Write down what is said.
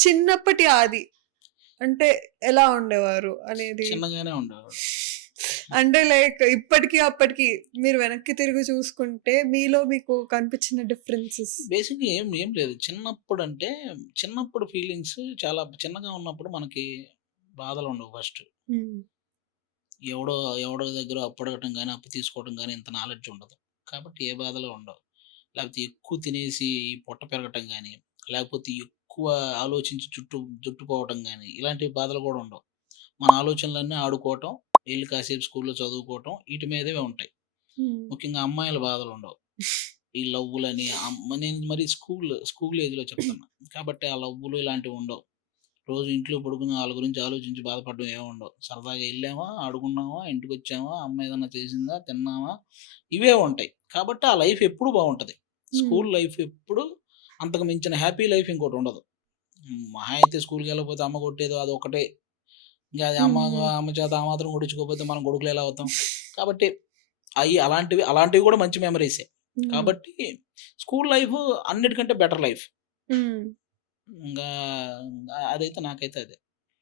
చిన్నప్పటి ఆది అంటే ఎలా ఉండేవారు అనేది? చిన్నగానే ఉండేవాడు. అంటే లైక్ ఇప్పటికి, అప్పటికి మీరు వెనక్కి తిరిగి చూసుకుంటే మీలో మీకు కనిపించిన డిఫరెన్సెస్? బేసిక్‌గా ఏం ఏం లేదు. చిన్నప్పుడంటే, చిన్నప్పుడు ఫీలింగ్స్ చాలా చిన్నగా ఉన్నప్పుడు మనకి బాధలుండవు ఫస్ట్. హ్మ్. ఎవడో ఎవడో దగ్గర అప్పు అడగటం గాని, అప్పు తీసుకోవడం గాని ఇంత నాలెడ్జ్ ఉండదు. కాబట్టి ఏ బాధలు ఉండవు. లేకపోతే ఎక్కువ తినేసి పొట్ట పెరగటం గాని, లేకపోతే ఎక్కువ ఆలోచించి జుట్టు పోవటం గాని, ఇలాంటి బాధలు గూడా ఉండవు. మన ఆలోచనలన్నీ ఆడుకోవటం, ఎళ్లి కాసేపు స్కూల్‌లో చదువుకోవటం ఈటి మీదే ఉంటాయి. హ్మ్. ముఖ్యంగా అమ్మాయిల బాధలుండవు. ఈ లవ్వులని నేను మరి స్కూల్ ఏజ్‌లో చెప్తున్నా. కాబట్టి ఆ లవ్వులు ఇలాంటివుండవు. రోజు ఇంట్లో పడుకొని ఆళ్ళ గురించి ఆలోచించి బాధపడడం ఏముండవు. సరదాగా ఎళ్ళామా, ఆడుకున్నామా, ఇంటికొచ్చామా, అమ్మ ఏదన్నా చేసిందా, తిన్నామా, ఇవే ఉంటాయి. కాబట్టి ఆ లైఫ్ ఎప్పుడు బావుంటది. హ్మ్. స్కూల్ లైఫ్ ఎప్పుడు అంతకు మించిన హ్యాపీ లైఫ్ ఇంకోటుండదు. మహా అయితే స్కూల్‌కెళ్ళకపోతే అమ్మ కొట్టేదో అదొక్కటే. ఇంక అది హ్మ్. హ్మ్. అమ్మ చేత ఆ మాత్రం కొట్టించుకోకపోతే మనం కొడుకులు ఎలా అవుతాం? కాబట్టి అలాంటివి గూడా మంచి మెమోరీసే. హ్మ్. కాబట్టి స్కూల్ లైఫు అన్నిటికంటే బెటర్ లైఫ్. హ్మ్. ఇంగా అదైతే నాకైతే అదే.